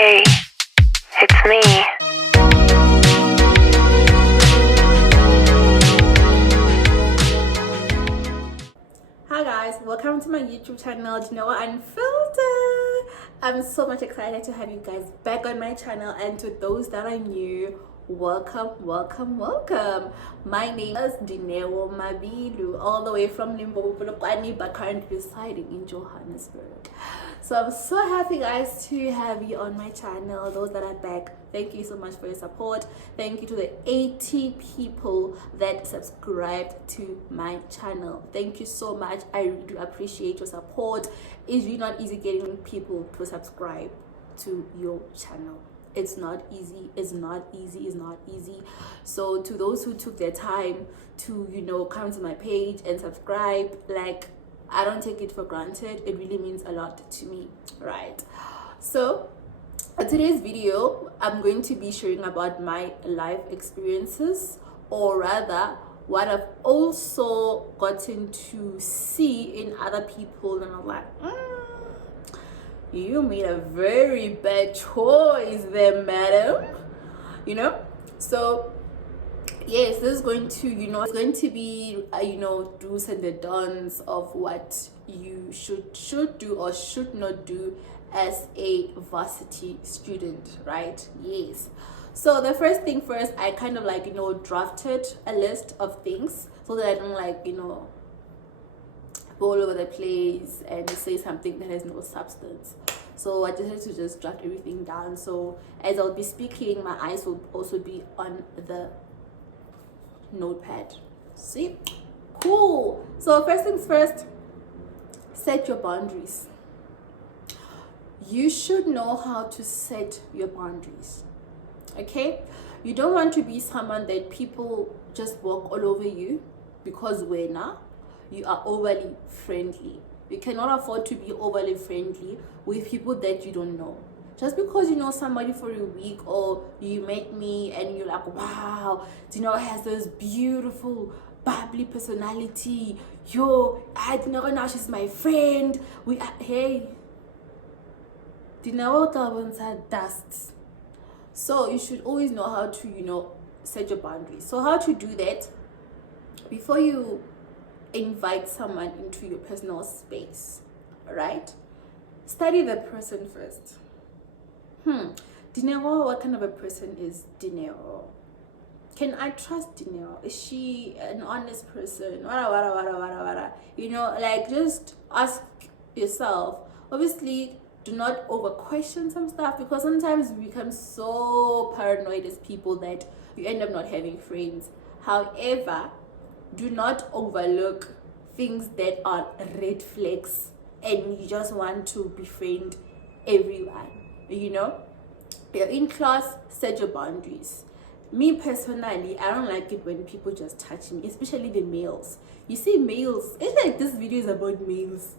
Hey, it's me. Hi guys, welcome to my YouTube channel, Dineo Unfiltered. I'm so much excited to have you guys back on my channel, and to those that are new, welcome. My name is Dineo Mabilu, all the way from Limpopo, but currently residing in Johannesburg. So I'm so happy guys to have you on my channel. Those that are back, thank you so much for your support. Thank you to the 80 people that subscribed to my channel. Thank you so much. I really do appreciate your support. It's really not easy getting people to subscribe to your channel. It's not easy. So to those who took their time to come to my page and subscribe, like, I don't take it for granted. It really means a lot to me, right? So today's video, I'm going to be sharing about my life experiences, or rather what I've also gotten to see in other people, and I'm like, you made a very bad choice there, madam. So yes, this is going to it's going to be do's and the don'ts of what you should do or should not do as a varsity student, right? Yes. So the first thing first, I kind of drafted a list of things so that I don't go all over the place and say something that has no substance. So I decided to just draft everything down, so as I'll be speaking, my eyes will also be on the notepad. See? Cool. So first things first, set your boundaries. You should know how to set your boundaries. Okay? You don't want to be someone that people just walk all over you because you are overly friendly. You cannot afford to be overly friendly with people that you don't know. Just because you know somebody for a week, or you met me and you're like, wow, Dineo has this beautiful, bubbly personality. I Dineo, now she's my friend. Hey, Dineo are dust. So you should always know how to, set your boundaries. So how to do that? Before you invite someone into your personal space, right? Study the person first. Dineo, what kind of a person is Dineo? Can I trust Dineo? Is she an honest person? Just ask yourself. Obviously, do not over question some stuff, because sometimes we become so paranoid as people that you end up not having friends. However, do not overlook things that are red flags and you just want to befriend everyone. You're in class, set your boundaries. Me personally, I don't like it when people just touch me, especially the males. You see, males, it's like this video is about males.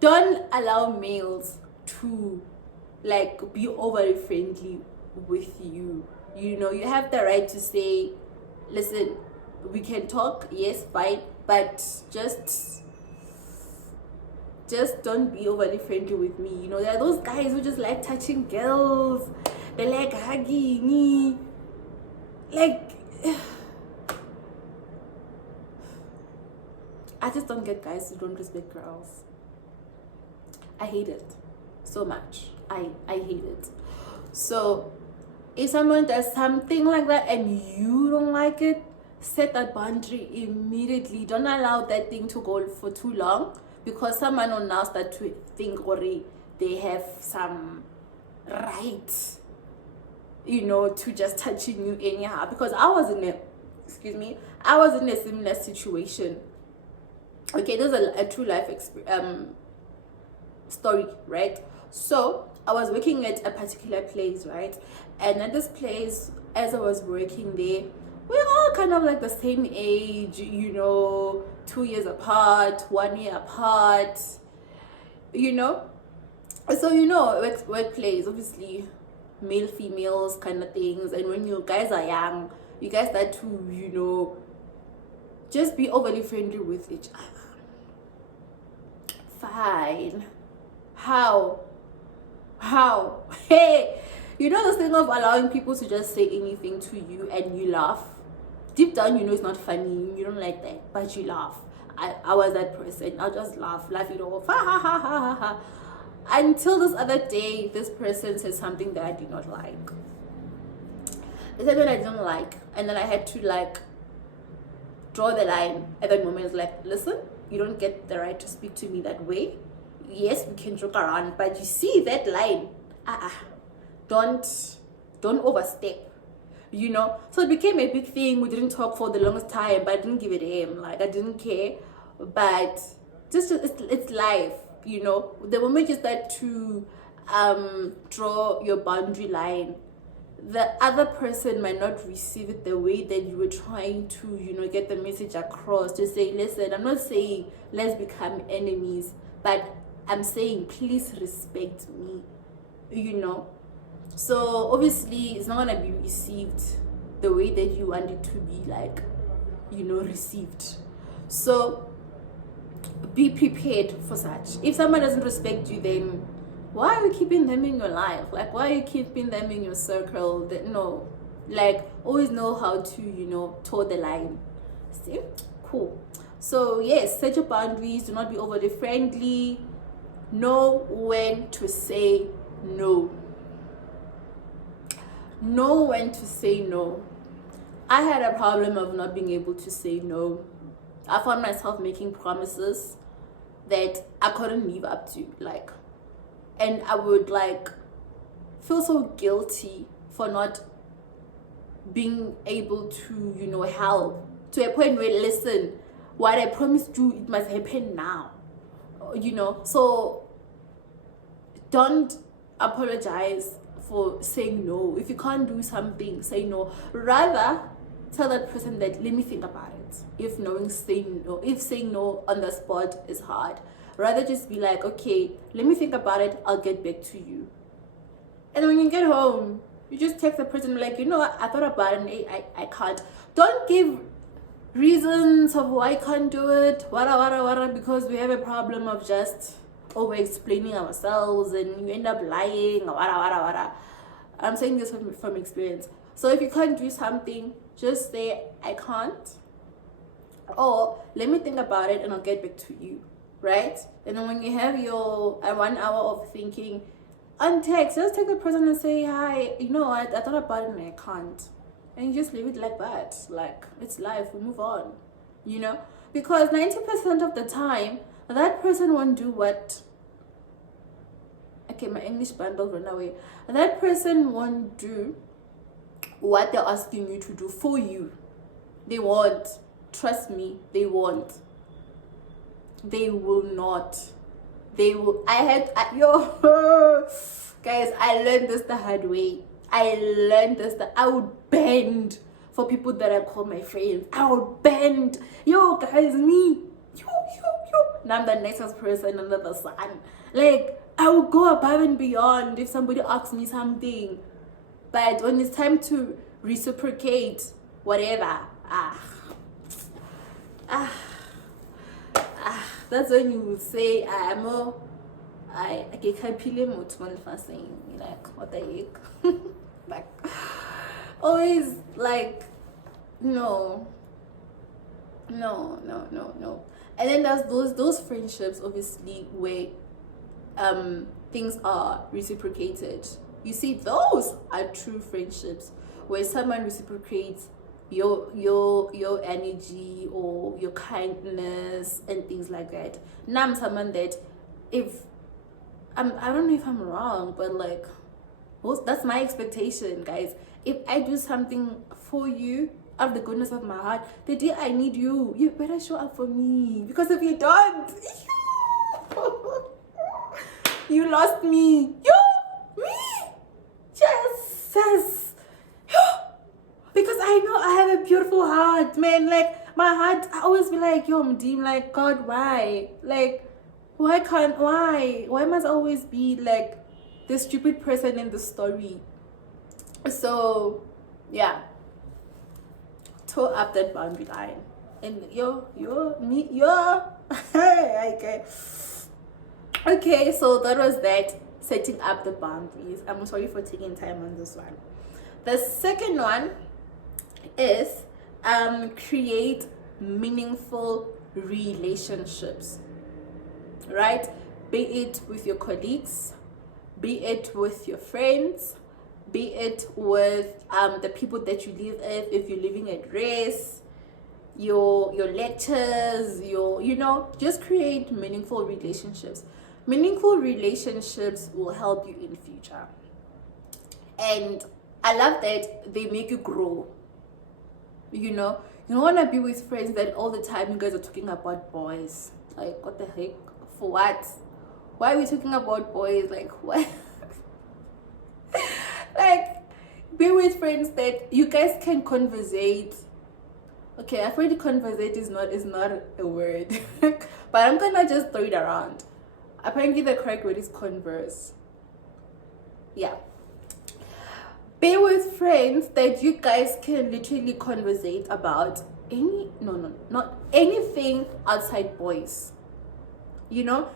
Don't allow males to be overly friendly with you. You have the right to say, listen, we can talk, yes, fine, but just don't be overly friendly with me. There are those guys who just like touching girls, they like hugging, I just don't get guys who don't respect girls. I hate it so much. I hate it. So if someone does something like that and you don't like it, set that boundary immediately. Don't allow that thing to go for too long, because someone will now start to think they have some right to just touching you anyhow. Because I was in a similar situation. Okay, there's a true life story, right? So I was working at a particular place, right? And at this place, as I was working there, we're all kind of the same age, 2 years apart, 1 year apart, So, workplace, obviously, male, females kind of things. And when you guys are young, you guys start to, just be overly friendly with each other. Fine. How How? Hey, you know this thing of allowing people to just say anything to you and you laugh? Deep down, you know it's not funny. You don't like that, but you laugh. I was that person. I'll just laugh it off. Ha ha ha ha ha ha. Until this other day, this person said something that I did not like. They said what I didn't like, and then I had to like draw the line at that moment. It's like, listen, you don't get the right to speak to me that way. Yes, we can joke around, but you see that line, don't overstep. You know, so it became a big thing. We didn't talk for the longest time, but I didn't give it him. Like, I didn't care. But just it's life, you know. The moment you start to draw your boundary line, the other person might not receive it the way that you were trying to, you know, get the message across. To say, listen, I'm not saying let's become enemies, but I'm saying please respect me, you know. So obviously it's not gonna be received the way that you want it to be, like, you know, received. So be prepared for such. If someone doesn't respect you, then why are you keeping them in your life? Like, why are you keeping them in your circle? That no, like, always know how to, you know, toe the line. See, cool. So yes, set your boundaries. Do not be overly friendly. Know when to say no. Know when to say no. I had a problem of not being able to say no. I found myself making promises that I couldn't live up to, like, and I would like feel so guilty for not being able to, you know, help to a point where, listen, what I promised you, it must happen now, you know. So don't apologize for saying no. If you can't do something, say no. Rather tell that person that, let me think about it. If saying no on the spot is hard, rather just be like, okay, let me think about it, I'll get back to you. And when you get home, you just text the person like, you know what, I thought about it and I can't. Don't give reasons of why I can't do it, wada, because we have a problem of just over explaining ourselves and you end up lying, wada. I'm saying this from experience. So if you can't do something, just say I can't, or let me think about it and I'll get back to you, right? And then when you have your 1 hour of thinking on text, just take the person and say, hi, you know what, I thought about it and I can't. And you just leave it like that. Like, it's life, we move on, you know? Because 90% of the time, that person won't do what... Okay, my English bundle ran away. That person won't do what they're asking you to do for you. They won't. Trust me, they won't. They will not. They will. Guys, I learned this the hard way. I would bend for people that I call my friends. I would bend. Yo, guys, me. Yo. Now I'm the nicest person under the sun. Like, I will go above and beyond if somebody asks me something. But when it's time to reciprocate, whatever, that's when you will say, I get happily saying, like, what the heck? Like, always like, no. And then there's those friendships, obviously, where things are reciprocated. You see, those are true friendships where someone reciprocates your energy or your kindness and things like that. Now I'm someone that, if I don't know if I'm wrong, but like, that's my expectation, guys. If I do something for you out of the goodness of my heart, the day I need you, you better show up for me. Because if you don't, you lost me. Me. Yes. Because I know I have a beautiful heart, man. Like, my heart, I always be like, yo, Mdim, like, God, why? Like, why must I always be like the stupid person in the story? So yeah, toe up that boundary line. And okay, so that was that. setting up the boundaries. I'm sorry for taking time on this one. The second one is create meaningful relationships, right? Be it with your colleagues, be it with your friends, be it with the people that you live with, if you're living at race, your lectures, just create meaningful relationships. Meaningful relationships will help you in the future, and I love that they make you grow. You don't want to be with friends that all the time you guys are talking about boys. Like, what the heck? For what? Why are we talking about boys? Like, what? Like, be with friends that you guys can conversate. Okay, I've already conversate is not a word. But I'm gonna just throw it around. Apparently the correct word is converse. Yeah. Be with friends that you guys can literally conversate about not anything outside boys. Don't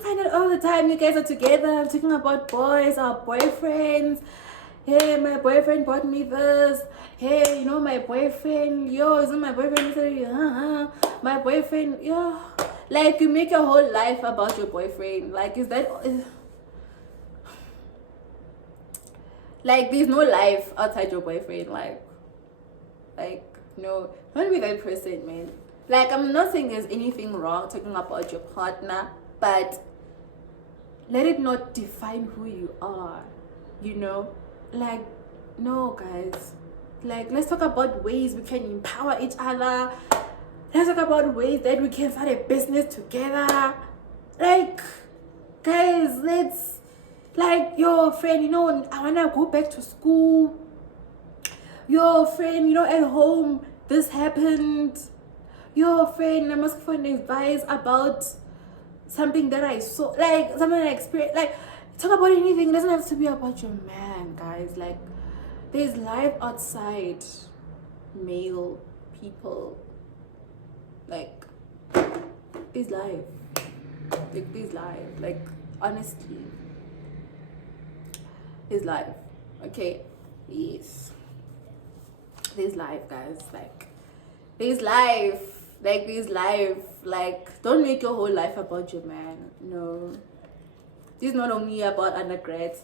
find it all the time you guys are together talking about boys, our boyfriends. Hey, my boyfriend bought me this. Hey, my boyfriend, isn't my boyfriend? My boyfriend, Like, you make your whole life about your boyfriend. Like, like, there's no life outside your boyfriend. Like, no, don't be that person, man. Like, I'm not saying there's anything wrong talking about your partner, but let it not define who you are. Like, no, guys. Like, let's talk about ways we can empower each other. Let's talk about ways that we can start a business together. Like, guys, let's, like, your friend, I want to go back to school. Your friend, at home, this happened. Your friend, I'm asking for advice about something that I saw, like, something I experienced. Like, talk about anything. It doesn't have to be about your man, guys. Like, there's life outside male people. Like, there's life. Like, there's life. Like, honestly, there's life. Okay? Yes. There's life, guys. Like, there's life. Like, there's life. Like, don't make your whole life about your man. No. This is not only about undergrads.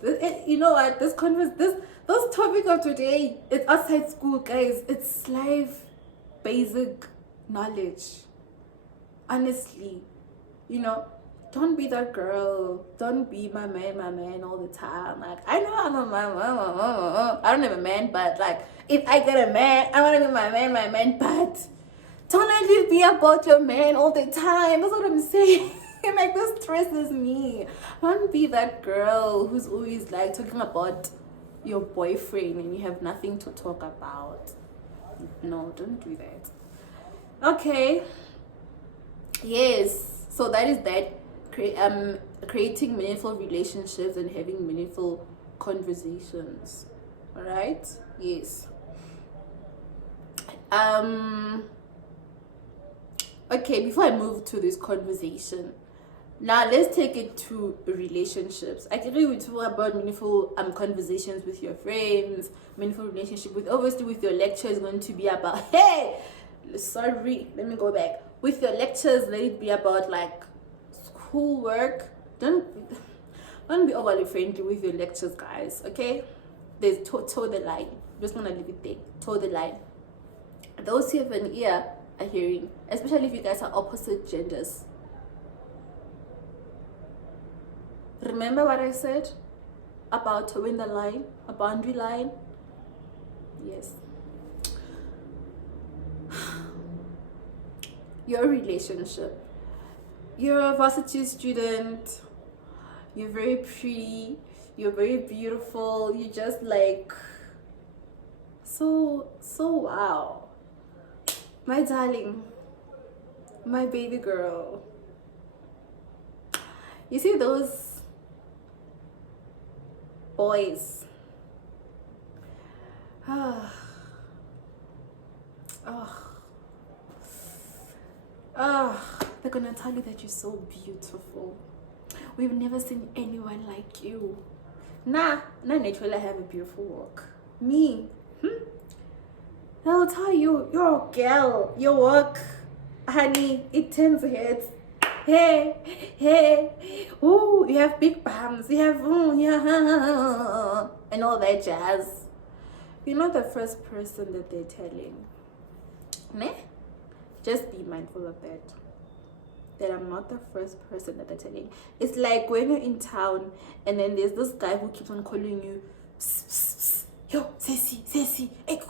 You know what? This topic of today, it's outside school, guys. It's life, basic knowledge. Honestly, don't be that girl. Don't be my man all the time. Like, I know I'm a man. I don't have a man, but like, if I get a man, I want to be my man. But don't let it be about your man all the time. That's what I'm saying. Like, this stresses me. Don't be that girl who's always like talking about your boyfriend and you have nothing to talk about. No, don't do that. Okay. Yes. So that is that. Creating meaningful relationships and having meaningful conversations. All right. Yes. Okay. Before I move to this conversation, now let's take it to relationships. I can really talk about meaningful conversations with your friends, meaningful relationship obviously with your lecture is going to be about, let me go back. With your lectures, let it be about like schoolwork. Don't be overly friendly with your lectures, guys. Okay, there's toe the line. Just gonna leave it there. Toe the line. Those who have an ear are hearing, especially if you guys are opposite genders. Remember what I said about toeing the line, a boundary line? Yes. Your relationship. You're a varsity student. You're very pretty. You're very beautiful. You're just like so wow. My darling. My baby girl. You see those boys. They're gonna tell you that you're so beautiful. we've never seen anyone like you. Nah, not naturally I have a beautiful walk. Me, I'll tell you, you're a girl, your work, honey, it turns heads. Hey, ooh, you have big bums, you have, yeah, and all that jazz. You're not the first person that they're telling. Meh? Just be mindful of that. That I'm not the first person that they're telling. It's like when you're in town and then there's this guy who keeps on calling you, psst, psst, psst. Yo, Ceci, hey,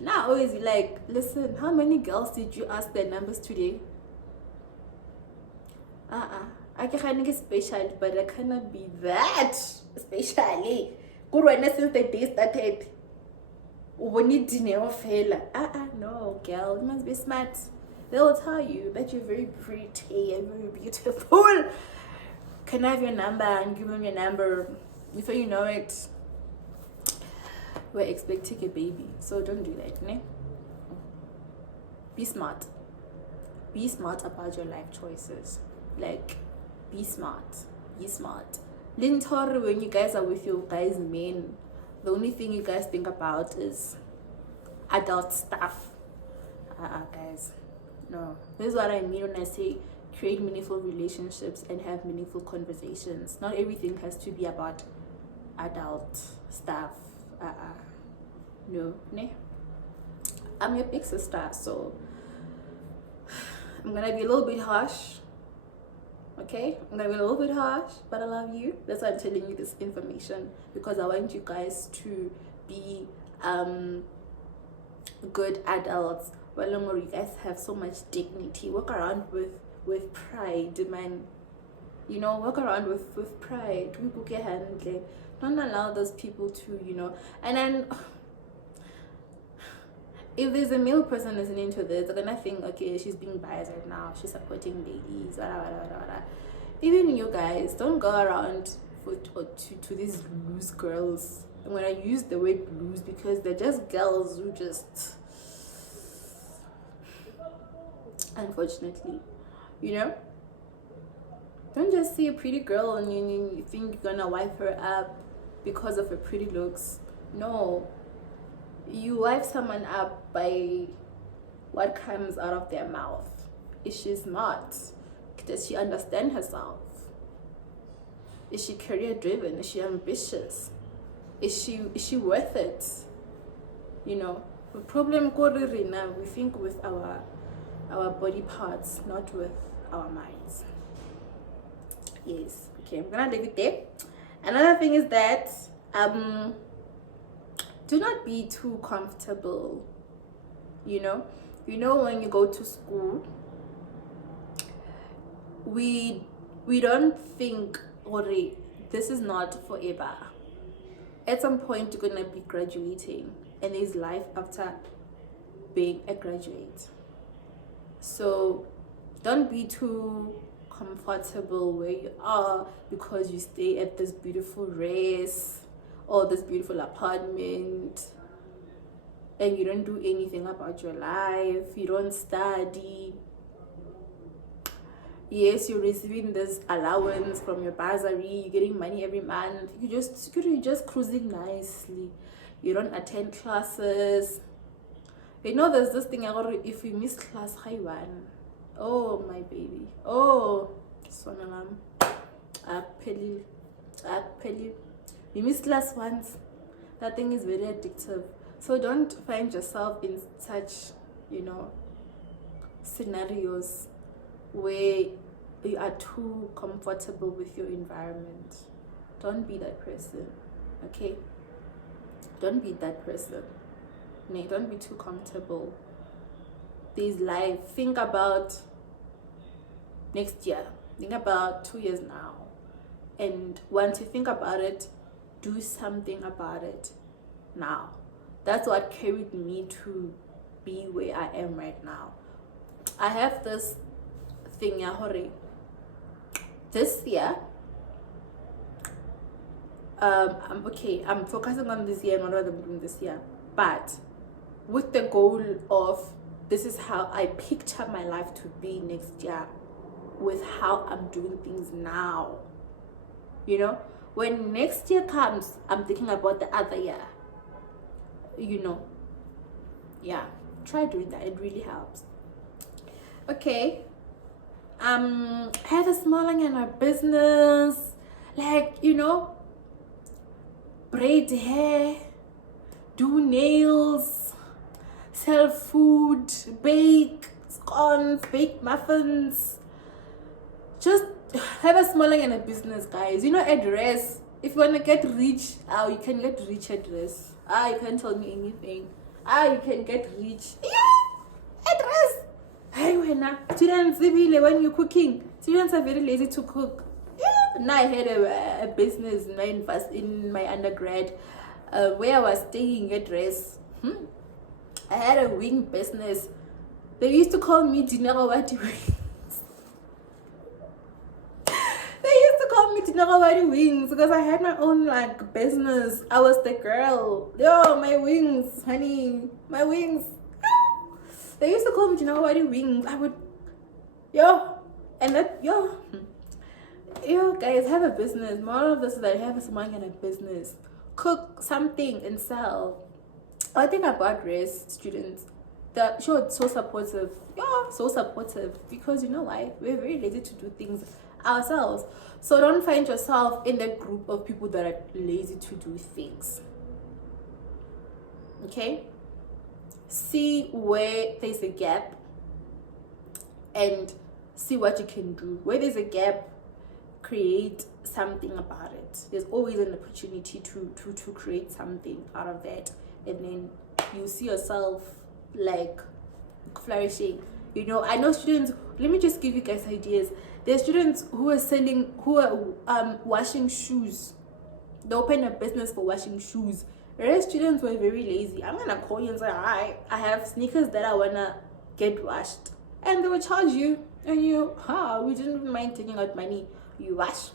now always be like, listen, how many girls did you ask their numbers today? I can special, but I cannot be that especially. Good one since the day started. We need Dineo fella. No, girl, you must be smart. They will tell you that you're very pretty and very beautiful. Can I have your number? And give them your number. Before you know it, we're expecting a baby. So don't do that, ne? Be smart. Be smart about your life choices. Like, be smart. Be smart. Lintor, when you guys are with your guys' men, the only thing you guys think about is adult stuff. Guys. No. This is what I mean when I say create meaningful relationships and have meaningful conversations. Not everything has to be about adult stuff. No. Ne? I'm your big sister, so I'm gonna be a little bit harsh. Okay, I'm gonna be a little bit harsh, but I love you. That's why I'm telling you this information, because I want you guys to be good adults. Well, longer you guys have so much dignity. Walk around with pride, man. You know, walk around with pride. Don't allow those people to, and then if there's a male person listening to this, they're gonna think, okay, she's being biased right now, she's supporting ladies, even you guys, don't go around to these loose girls. And when I use the word loose, because they're just girls who just, unfortunately, don't just see a pretty girl and you think you're gonna wipe her up because of her pretty looks. No, you wipe someone up by what comes out of their mouth. Is she smart? Does she understand herself? Is she career driven? Is she ambitious? Is she worth it? The problem now, we think with our body parts, not with our minds. Yes. Okay, I'm gonna leave it there. Another thing is that do not be too comfortable. When you go to school, we don't think, this is not forever. At some point you're gonna be graduating, and there's life after being a graduate. So don't be too comfortable where you are because you stay at this beautiful race or this beautiful apartment and you don't do anything about your life. You don't study. Yes, you're receiving this allowance from your bursary, you're getting money every month, you're just cruising nicely. You don't attend classes. There's this thing, if you miss class, oh my baby, oh sonalam, you miss class once, that thing is very addictive. So don't find yourself in such scenarios where you are too comfortable with your environment. Don't be that person, okay? Don't be that person. Don't be too comfortable. There's life. Think about next year. Think about 2 years now. And once you think about it, do something about it now. That's what carried me to be where I am right now. I have this thing, this year, I'm focusing on this year and what I'm doing this year, but with the goal of this is how I picture my life to be next year. with how I'm doing things now. You know, when next year comes, I'm thinking about the other year. You know, yeah, try doing that. It really helps. Okay. Have a small and a business, like, you know, braid hair, do nails, sell food, bake scones, bake muffins. Just have a small and a business, guys. You know, a dress. If you want to get rich, you can get rich at dress. You can't tell me anything. You can get rich. Yeah, a dress. Hey, students, when you're cooking, students are very lazy to cook. Yeah. Now I had a business in my undergrad, where I was staying at dress. I had a wing business. They used to call me Dineo wings. They used to call me Dineo wings because I had my own like business. I was the girl. Yo, my wings, honey, my wings. They used to call me Dineo wings. I would, guys, have a business. More of this is that you have a small kind of business. Cook something and sell. I think about race students. They're sure so supportive. Yeah, so supportive. Because you know why? We're very lazy to do things ourselves. So don't find yourself in that group of people that are lazy to do things. Okay? See where there's a gap and see what you can do. Where there's a gap, create something about it. There's always an opportunity to create something out of that, and then you see yourself like flourishing. You know, I know students, let me just give you guys ideas. There's students who are washing shoes. They open a business for washing shoes. Rest students were very lazy. I'm gonna call you and say, I have sneakers that I wanna get washed, and they will charge you, and we didn't mind taking out money. You wash.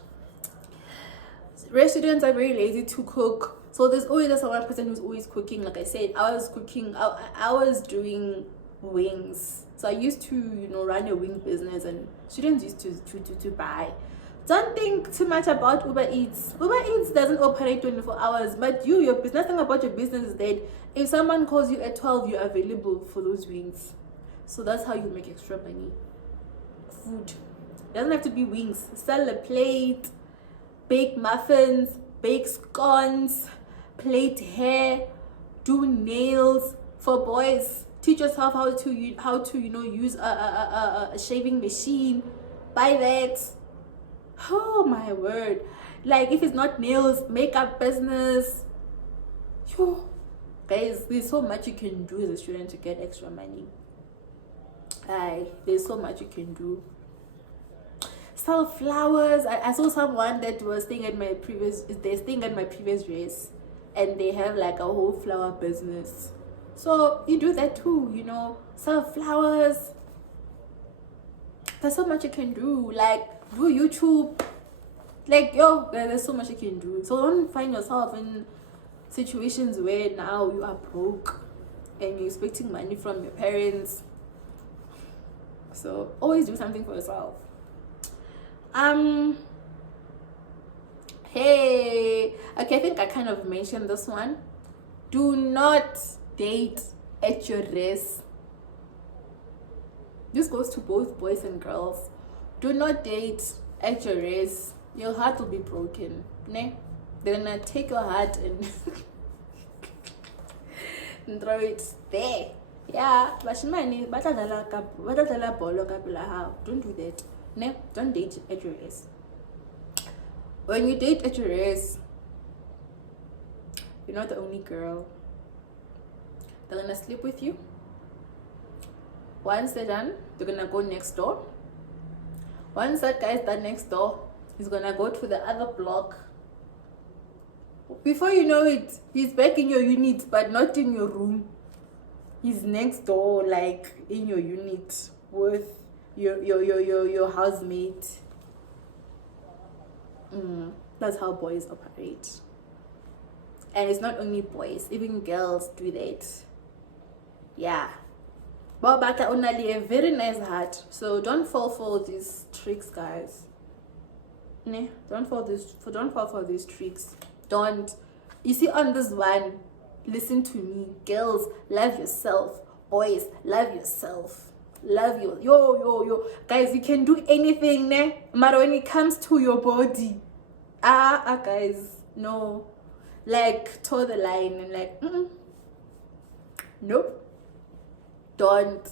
Rest students are very lazy to cook, so there's always one person who's always cooking. Like I said, I was cooking. I was doing wings, so I used to run a wing business, and students used to buy. Don't think too much about Uber Eats. Uber Eats doesn't operate 24 hours, but your business thing about your business is that if someone calls you at 12, you're available for those wings. So that's how you make extra money. Food. It doesn't have to be wings. Sell a plate, bake muffins, bake scones, plait hair, do nails. For boys, teach yourself how to use a shaving machine. Buy that. Oh my word. Like, if it's not nails, makeup business. Guys, there's so much you can do as a student to get extra money. There's so much you can do. Sell flowers. I saw someone that was staying at my previous race, and they have like a whole flower business. So you do that too, sell flowers. There's so much you can do. Like, do YouTube. Like, there's so much you can do. So don't find yourself in situations where now you are broke and you're expecting money from your parents. So always do something for yourself. Hey, okay, I think I kind of mentioned this one. Do not date at your race. This goes to both boys and girls. Do not date at your race. Your heart will be broken. Ne? They're gonna take your heart and throw it there. Yeah, but money, don't do that. Ne? Don't date at your race. When you date at your race, you're not the only girl. They're gonna sleep with you. Once they're done, they're gonna go next door. Once that guy's done next door, he's gonna go to the other block. Before you know it, he's back in your unit, but not in your room. He's next door, like in your unit with your housemate. That's how boys operate. And it's not only boys, even girls do that. Yeah. But only a very nice heart. So don't fall for these tricks, guys. Ne? Don't fall for these tricks. Don't. You see, on this one, listen to me. Girls, love yourself. Boys, love yourself. Love you. Yo. Guys, you can do anything, ne? But when it comes to your body, guys, no. Like, toe the line and like, nope. Don't.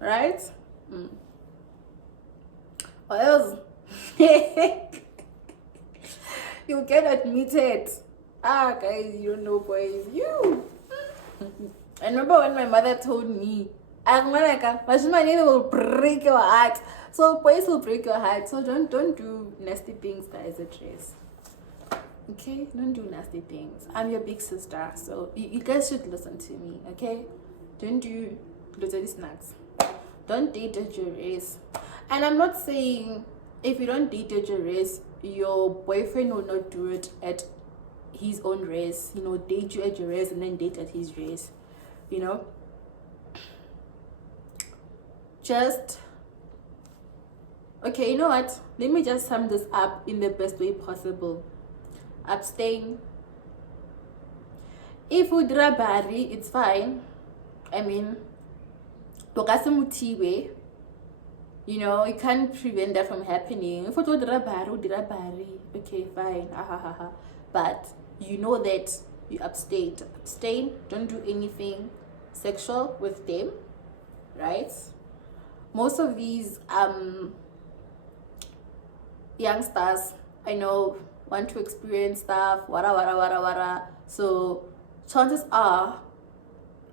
Right? Or else you get admitted. Guys, you know, boys, you. I remember when my mother told me, Mashimani will break your heart. So boys will break your heart. So don't do nasty things, guys, at race. Okay? Don't do nasty things. I'm your big sister, so you guys should listen to me, okay? Don't do little snacks. Don't date at your race. And I'm not saying if you don't date at your race, your boyfriend will not do it at his own race. You know, date you at your race and then date at his race. You know? Just... Okay, you know what? Let me just sum this up in the best way possible. Abstain. If you drabari, it's fine. I mean, you know, you can't prevent that from happening. If you drabari, okay, fine. But you know that you abstained. Abstain. Don't do anything sexual with them, right? Most of these youngsters, I know, want to experience stuff, wara. So chances are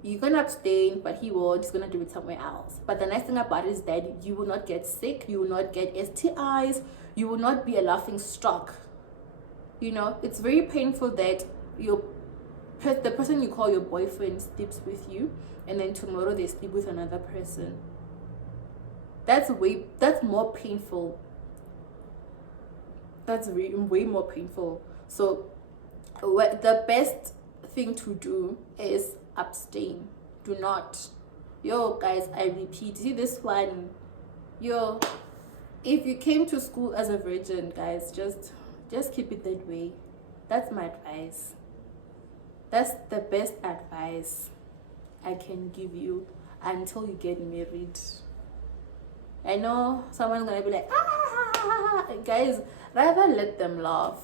you're gonna abstain, but he's gonna do it somewhere else. But the nice thing about it is that you will not get sick, you will not get STIs, you will not be a laughing stock. You know, it's very painful that the person you call your boyfriend sleeps with you, and then tomorrow they sleep with another person. That's more painful. That's way more painful. So the best thing to do is abstain. Do not. Yo, guys, I repeat, see this one. Yo, if you came to school as a virgin, guys, just keep it that way. That's my advice. That's the best advice I can give you until you get married. I know someone's gonna be like, guys, rather let them laugh.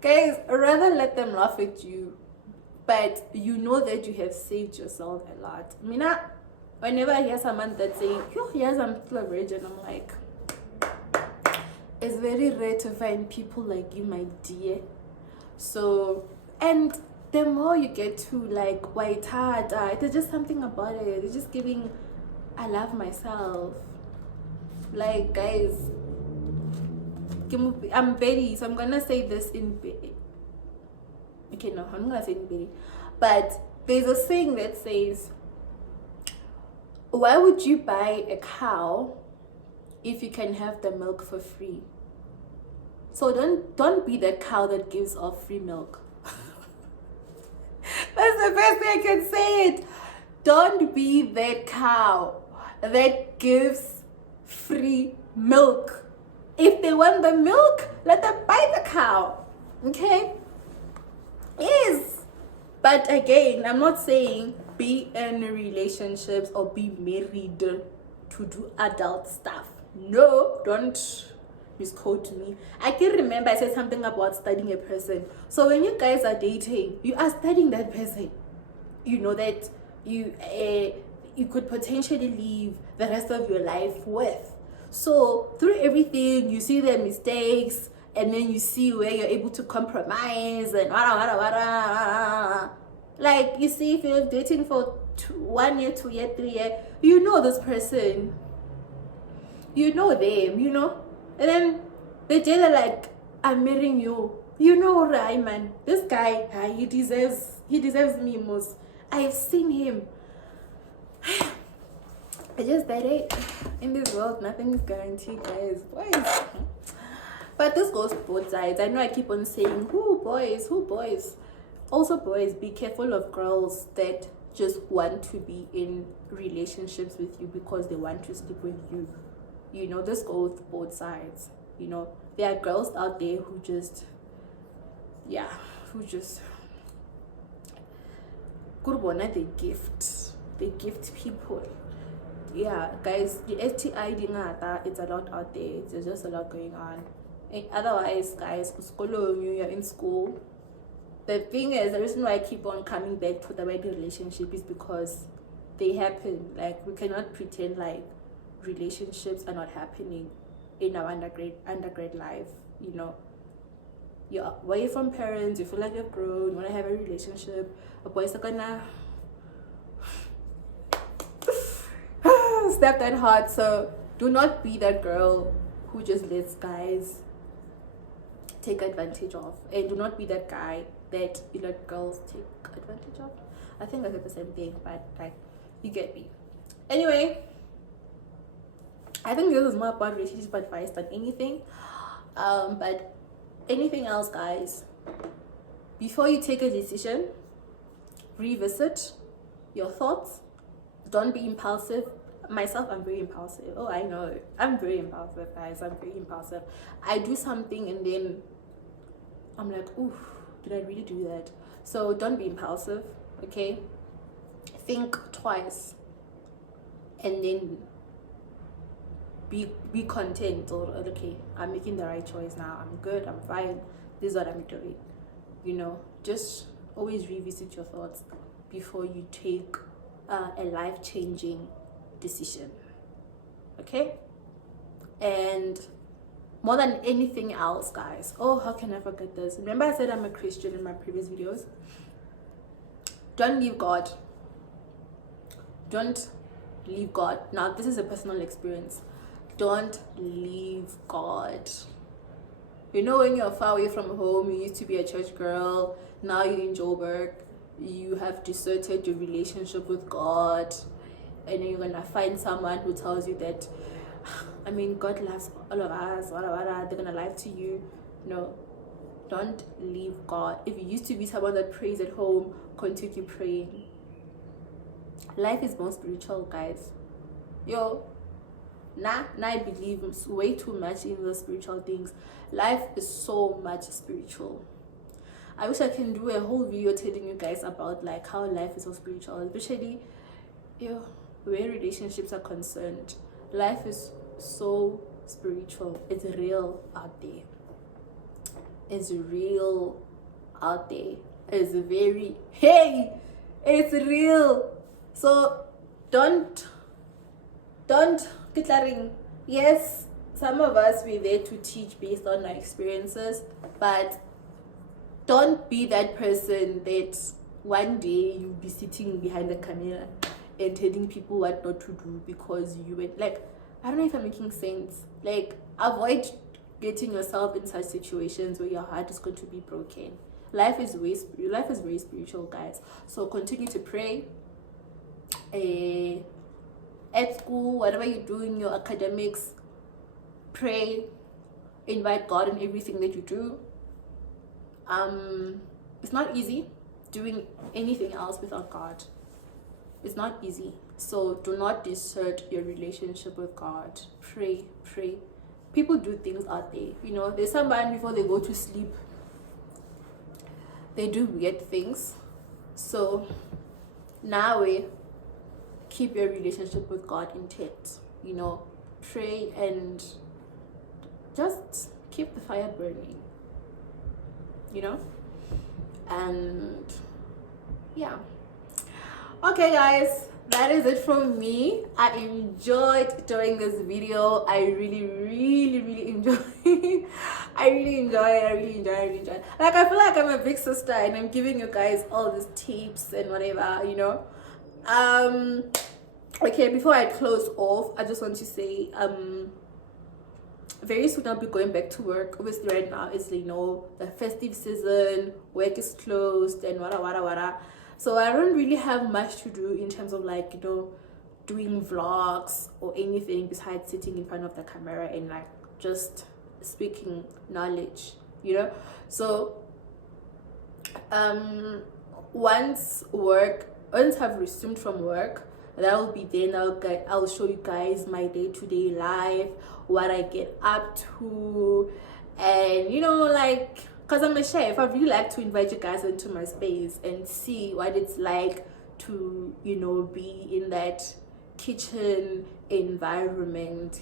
Guys, rather let them laugh at you. But you know that you have saved yourself a lot. Mina, whenever I hear someone that's saying, yes, I'm still a virgin, I'm like, it's very rare to find people like you, my dear. So, and the more you get to like white hard, there's just something about it. It's just giving, I love myself. Like, guys, I'm Betty, so I'm gonna say this in Betty. Okay, no, I'm not gonna say in Betty. But there's a saying that says, why would you buy a cow if you can have the milk for free? So don't be the cow that gives off free milk. That's the best way I can say it. Don't be that cow that gives free milk. If they want the milk, let them buy the cow. Okay? Yes. But again, I'm not saying be in relationships or be married to do adult stuff. No, don't misquote me. I can remember I said something about studying a person. So when you guys are dating, you are studying that person. You know that you could potentially live the rest of your life with. So through everything, you see their mistakes, and then you see where you're able to compromise and like, you see, if you're dating for 1 year, 2 year, 3 year, you know this person, you know them, you know. And then the day they're like, I'm marrying you, you know, right, man, this guy, he deserves me most. I've seen him. I just that in this world, nothing is guaranteed, guys. Boys. But this goes both sides. I know I keep on saying, who boys. Also, boys, be careful of girls that just want to be in relationships with you because they want to sleep with you. You know, this goes both sides. You know, there are girls out there who just Kurbona, they gift people. Yeah, guys, the STI dingata, it's a lot out there. There's just a lot going on. And otherwise, guys, you're in school. The thing is, the reason why I keep on coming back to the wedding relationship is because they happen. Like, we cannot pretend like relationships are not happening in our undergrad life. You know, you're away from parents, you feel like you've grown, you want to have a relationship, a boy's not gonna step that hard. So do not be that girl who just lets guys take advantage of, and do not be that guy that you let girls take advantage of. I think I said the same thing, but like, you get me. Anyway, I think this is more about relationship advice than anything. But anything else, guys, before you take a decision, revisit your thoughts. Don't be impulsive. Myself, I'm very impulsive. Oh, I know, I'm very impulsive, guys. I'm very impulsive. I do something and then I'm like, ooh, did I really do that? So don't be impulsive, okay? Think twice and then be content, or okay, I'm making the right choice now, I'm good, I'm fine, this is what I'm doing. You know, just always revisit your thoughts before you take a life-changing decision, okay? And more than anything else, guys, oh, how can I forget this? Remember I said I'm a Christian in my previous videos? Don't leave God. Don't leave God. Now, this is a personal experience. Don't leave God. You know, when you're far away from home, you used to be a church girl, now you're in Joburg, you have deserted your relationship with God, and then you're gonna find someone who tells you that, I mean, God loves all of us, they're gonna lie to you. No, don't leave God. If you used to be someone that prays at home, continue praying. Life is more spiritual, guys. I believe way too much in the spiritual things. Life is so much spiritual. I wish I can do a whole video telling you guys about like how life is so spiritual, especially where relationships are concerned. Life is so spiritual. It's real out there. It's real out there. It's very, it's real. So don't declaring. Yes, some of us, we're there to teach based on our experiences, but don't be that person that one day you'll be sitting behind the camera and telling people what not to do because you went like, I don't know if I'm making sense. Like, avoid getting yourself in such situations where your heart is going to be broken. Life is very spiritual, guys. So continue to pray. At school, whatever you do in your academics, pray, invite God in everything that you do. It's not easy doing anything else without God. It's not easy. So do not desert your relationship with God. Pray. People do things out there. You know, there's somebody before they go to sleep, they do weird things. So now keep your relationship with God intact. You know, pray and just keep the fire burning. You know, and yeah. Okay, guys, that is it from me. I enjoyed doing this video. I really enjoy I really enjoy it. Like, I feel like I'm a big sister and I'm giving you guys all these tips and whatever, you know. Okay, before I close off, I just want to say very soon I'll be going back to work. Obviously right now it's, you know, the festive season, work is closed and wada. So I don't really have much to do in terms of, like, you know, doing vlogs or anything besides sitting in front of the camera and like just speaking knowledge, so once I've resumed from work, that will be then I'll show you guys my day-to-day life, what I get up to, and like, because I'm a chef, I really like to invite you guys into my space and see what it's like to be in that kitchen environment.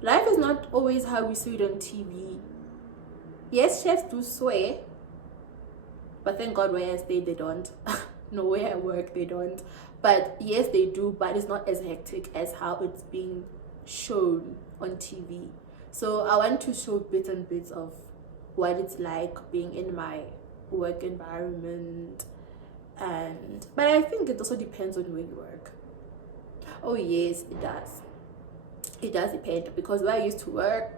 Life is not always how we see it on TV. Yes, chefs do swear, but thank God where I stay they don't. No, where I work they don't. But yes, they do, but it's not as hectic as how it's being shown on TV. So I want to show bits and bits of what it's like being in my work environment. But I think it also depends on where you work. Oh yes, it does depend, because where I used to work,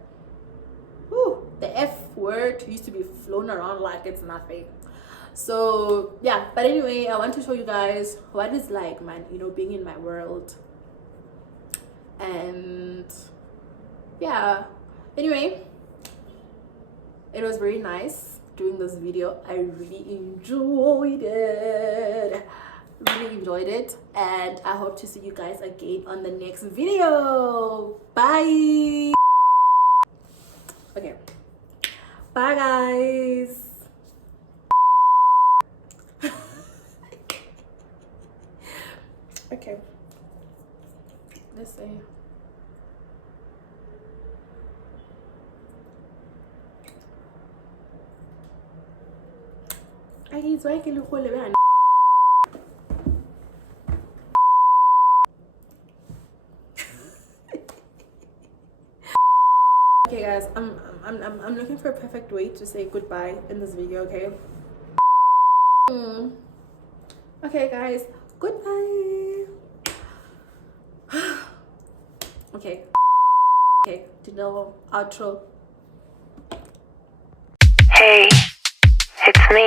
the F word used to be flown around like it's nothing. So yeah, but anyway, I want to show you guys what it's like, man, being in my world. And yeah, anyway, it was very nice doing this video. I really enjoyed it, and I hope to see you guys again on the next video. Bye. Okay, bye guys. Okay, let's see. Okay guys, I'm looking for a perfect way to say goodbye in this video, okay? Okay guys, goodbye. Okay, Dineo, outro. Hey, it's me.